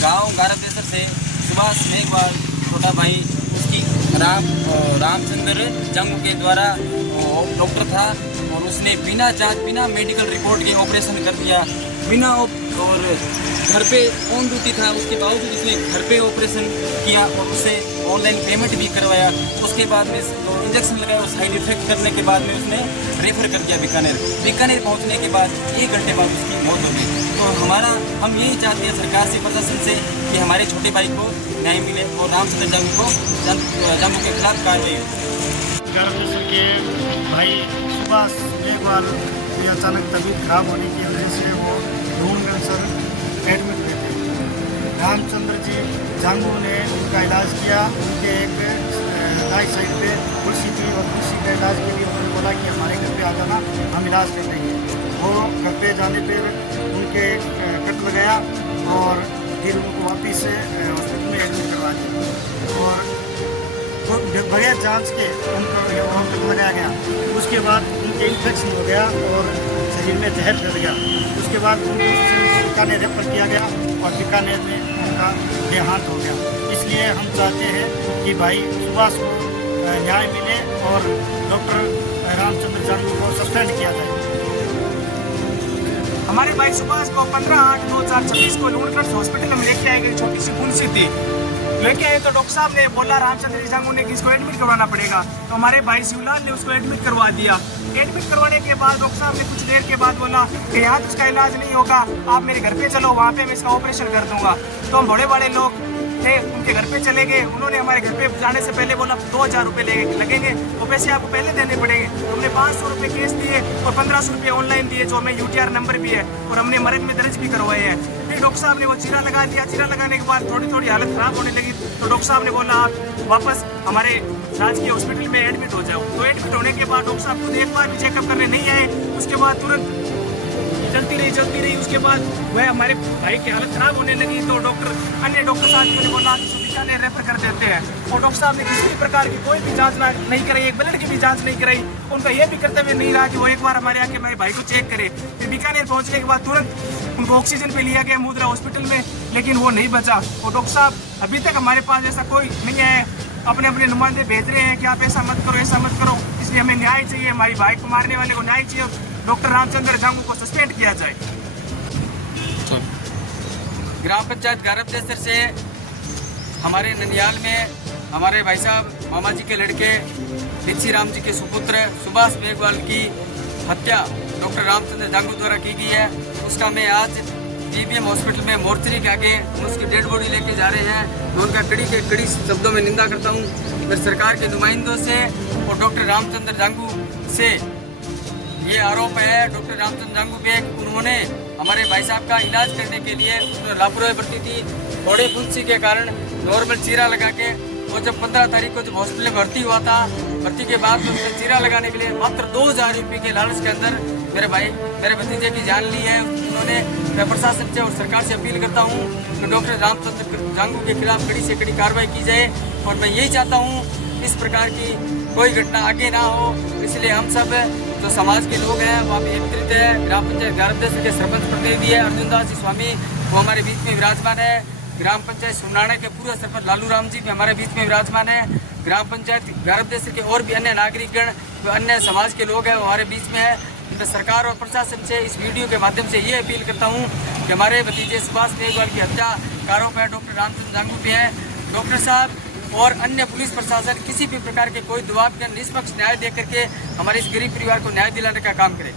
गांव गारदेसर से सुभाष मेघवाल छोटा भाई, उसकी रामचंद्र जंग के द्वारा डॉक्टर था और उसने बिना जांच बिना मेडिकल रिपोर्ट के ऑपरेशन कर दिया, बिना और घर पे ऑन ड्यूटी था, उसके बावजूद उसने घर पे ऑपरेशन किया और उसे ऑनलाइन पेमेंट भी करवाया। उसके बाद में इंजेक्शन लगाया और साइड इफेक्ट करने के बाद में उसने रेफर कर दिया बीकानेर पहुंचने के बाद 1 घंटे बाद उसकी मौत हो गई। तो हम यही चाहते हैं सरकार से, प्रशासन से कि हमारे छोटे भाई को न्याय मिले और रामचंद्र जंगू के खिलाफ कार्रवाई हो। गारदेसर के भाई सुभाष मेघवाल की अचानक तबीयत खराब होने की वजह से वो ढूंढगंज सर एडमिट हुए थे। रामचंद्र जी जंगू ने उनका इलाज किया, उनके एक राइट साइड पे कुर्सी थी और कुर्सी का इलाज के लिए उन्होंने बोला कि हमारे घर पे आ जाना, हम इलाज कर देंगे। वो घर पे जाने पर उनके कट लगाया और फिर उनको वापस हॉस्पिटल में एडमिट करवा दिया और बगैर जांच के उनको वहाँ पर लगाया गया। उसके बाद उनके इन्फेक्शन हो गया और शरीर में जहर फैल गया। उसके बाद उनको बीकानेर रेफर किया गया और बीकानेर में उनका देहांत हो गया। इसलिए हम चाहते हैं कि भाई सुभाष को न्याय मिले और डॉक्टर रामचंद्र जंगू को सस्पेंड किया जाए। हमारे भाई सुभाष को 15/8/2026 को लूणगंज हॉस्पिटल में लेके आए गए, छोटी सी फुंसी थी, लेके आए तो डॉक्टर साहब ने बोला रामचंद्र जंगू ने कि इसको एडमिट करवाना पड़ेगा। तो हमारे भाई शिवलाल ने उसको एडमिट करवा दिया। एडमिट करवाने के बाद डॉक्टर साहब ने कुछ देर के बाद बोला कि यहाँ तो इसका इलाज नहीं होगा, आप मेरे घर पे चलो, वहाँ पे मैं इसका ऑपरेशन कर दूंगा। तो हम बड़े बड़े लोग थे, उनके घर पे चले गए। उन्होंने हमारे घर पे जाने से पहले बोला 2000 रुपये लगेंगे, वो पैसे आपको पहले देने पड़ेंगे। तो हमने 500 रुपये कैश दिए और 1500 रुपये ऑनलाइन दिए, जो हमें UTR नंबर भी है और हमने मर्ग में दर्ज भी करवाए हैं। फिर डॉक्टर साहब ने वो चीरा लगा दिया। चीरा लगाने के बाद थोड़ी हालत खराब होने लगी तो डॉक्टर साहब ने बोला आप वापस हमारे राजकीय हॉस्पिटल में एडमिट हो जाओ। तो एडमिट होने के बाद डॉक्टर साहब खुद एक बार भी चेकअप करने नहीं आए। उसके बाद तुरंत चलती रही। उसके बाद वह हमारे भाई की हालत खराब होने लगी तो अन्य डॉक्टर साहब ने बोला कि बीकानेर रेफर कर देते हैं। और डॉक्टर साहब ने किसी भी प्रकार की कोई भी जांच नहीं कराई, एक ब्लड की भी जांच नहीं कराई। उनका यह भी कर्तव्य नहीं रहा कि वो एक बार हमारे आके हमारे भाई को चेक करे। फिर बीकानेर पहुंचने के बाद तुरंत उनको ऑक्सीजन पे लिया गया मुद्रा हॉस्पिटल में, लेकिन वो नहीं बचा। और डॉक्टर साहब अभी तक हमारे पास ऐसा कोई नहीं है, अपने नुमाइंदे भेज रहे हैं कि आप ऐसा मत करो, ऐसा मत करो। इसलिए हमें न्याय चाहिए, हमारे भाई को मारने वाले को न्याय चाहिए, डॉक्टर रामचंद्र जंगू को सस्पेंड किया जाए। ग्राम पंचायत गारदेसर से हमारे ननियाल में हमारे भाई साहब मामा जी के लड़के दीक्षी राम जी के सुपुत्र सुभाष मेघवाल की हत्या डॉक्टर रामचंद्र जंगू द्वारा की गई है। उसका मैं आज GBM हॉस्पिटल में मोर्चरी के आगे उसकी डेड बॉडी लेके जा रहे हैं। मैं उनका कड़ी शब्दों में निंदा करता हूँ। मैं सरकार के नुमाइंदों से और डॉक्टर रामचंद्र जंगू से ये आरोप है, डॉक्टर रामचंद्र जंगू पे उन्होंने हमारे भाई साहब का इलाज करने के लिए लापरवाही बरती थी। थोड़े फुंसी के कारण नॉर्मल चीरा लगा के वो जब 15 तारीख को जब हॉस्पिटल में भर्ती हुआ था, भर्ती के बाद तो उसने चीरा लगाने के लिए मात्र 2000 रुपये के लालच के अंदर मेरे भतीजे की जान ली है उन्होंने। मैं प्रशासन से और सरकार से अपील करता हूँ कि डॉक्टर रामचंद्र जंगू के खिलाफ कड़ी से कड़ी कार्रवाई की जाए और मैं यही चाहता हूँ इस प्रकार की कोई घटना आगे ना हो। इसलिए हम सब जो समाज के लोग हैं वहाँ पे एकत्रित है। ग्राम पंचायत गारदेसर के सरपंच प्रतिनिधि है अर्जुन दास जी स्वामी, वो हमारे बीच में विराजमान है। ग्राम पंचायत सुनाना के पूर्व सरपंच लालू राम जी भी हमारे बीच में विराजमान है। ग्राम पंचायत गारदेसर के और भी अन्य नागरिकगण, जो अन्य समाज के लोग हैं वो हमारे बीच में है। मैं सरकार और प्रशासन से इस वीडियो के माध्यम से ये अपील करता हूँ कि हमारे भतीजे सुभाष मेघवाल की हत्या का आरोप है डॉक्टर रामचंद्र जंगू पे है। डॉक्टर साहब और अन्य पुलिस प्रशासन किसी भी प्रकार के कोई दबाव के निष्पक्ष न्याय दे करके हमारे इस गरीब परिवार को न्याय दिलाने का काम करे।